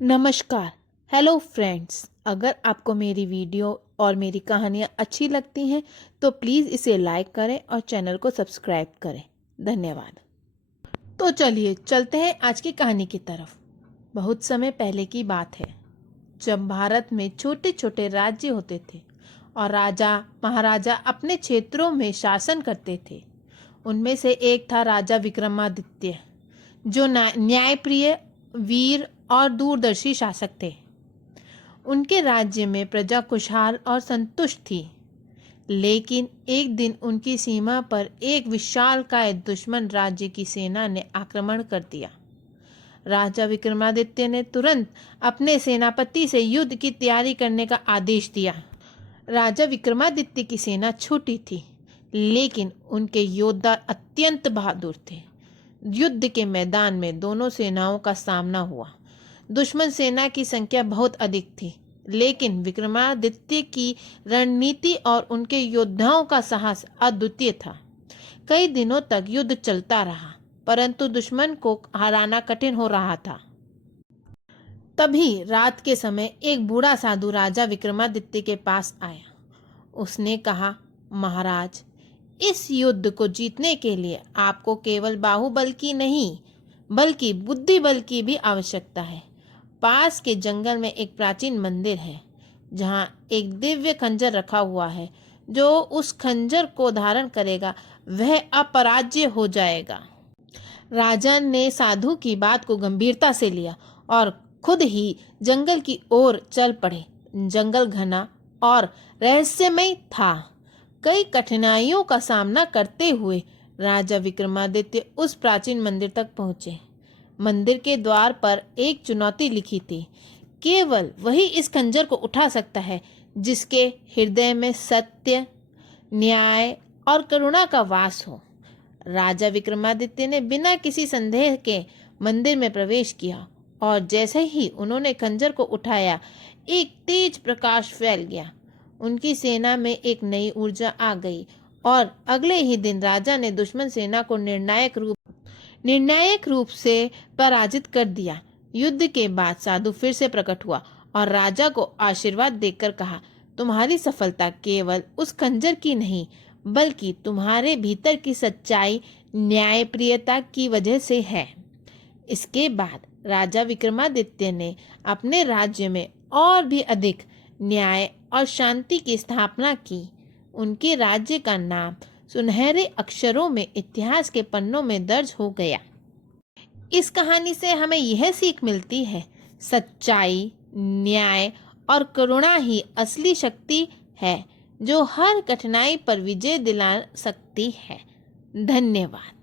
नमस्कार। Hello friends, अगर आपको मेरी वीडियो और मेरी कहानियाँ अच्छी लगती हैं तो प्लीज़ इसे लाइक करें और चैनल को सब्सक्राइब करें। धन्यवाद। तो चलिए चलते हैं आज की कहानी की तरफ। बहुत समय पहले की बात है, जब भारत में छोटे छोटे राज्य होते थे और राजा महाराजा अपने क्षेत्रों में शासन करते थे। उनमें से एक था राजा विक्रमादित्य, जो न्यायप्रिय, वीर और दूरदर्शी शासक थे। उनके राज्य में प्रजा खुशहाल और संतुष्ट थी। लेकिन एक दिन उनकी सीमा पर एक विशालकाय दुश्मन राज्य की सेना ने आक्रमण कर दिया। राजा विक्रमादित्य ने तुरंत अपने सेनापति से युद्ध की तैयारी करने का आदेश दिया। राजा विक्रमादित्य की सेना छोटी थी, लेकिन उनके योद्धा अत्यंत बहादुर थे। युद्ध के मैदान में दोनों सेनाओं का सामना हुआ। दुश्मन सेना की संख्या बहुत अधिक थी, लेकिन विक्रमादित्य की रणनीति और उनके योद्धाओं का साहस अद्वितीय था। कई दिनों तक युद्ध चलता रहा, परंतु दुश्मन को हराना कठिन हो रहा था। तभी रात के समय एक बूढ़ा साधु राजा विक्रमादित्य के पास आया। उसने कहा, महाराज, इस युद्ध को जीतने के लिए आपको केवल बाहुबल की नहीं, बल्कि बुद्धि बल की भी आवश्यकता है। पास के जंगल में एक प्राचीन मंदिर है, जहाँ एक दिव्य खंजर रखा हुआ है। जो उस खंजर को धारण करेगा वह अपराज्य हो जाएगा। राजा ने साधु की बात को गंभीरता से लिया और खुद ही जंगल की ओर चल पड़े। जंगल घना और रहस्यमय था। कई कठिनाइयों का सामना करते हुए राजा विक्रमादित्य उस प्राचीन मंदिर तक पहुंचे। मंदिर के द्वार पर एक चुनौती लिखी थी, केवल वही इस खंजर को उठा सकता है जिसके हृदय में सत्य, न्याय और करुणा का वास हो। राजा विक्रमादित्य ने बिना किसी संदेह के मंदिर में प्रवेश किया और जैसे ही उन्होंने खंजर को उठाया, एक तेज प्रकाश फैल गया। उनकी सेना में एक नई ऊर्जा आ गई और अगले ही दिन राजा ने दुश्मन सेना को निर्णायक रूप से पराजित कर दिया। युद्ध के बाद साधु फिर से प्रकट हुआ और राजा को आशीर्वाद देकर कहा, तुम्हारी सफलता केवल उस खंजर की नहीं, बल्कि तुम्हारे भीतर की सच्चाई, न्यायप्रियता की वजह से है। इसके बाद राजा विक्रमादित्य ने अपने राज्य में और भी अधिक न्याय और शांति की स्थापना की। उनके राज्य का नाम सुनहरे अक्षरों में इतिहास के पन्नों में दर्ज हो गया। इस कहानी से हमें यह सीख मिलती है, सच्चाई, न्याय और करुणा ही असली शक्ति है, जो हर कठिनाई पर विजय दिला सकती है। धन्यवाद।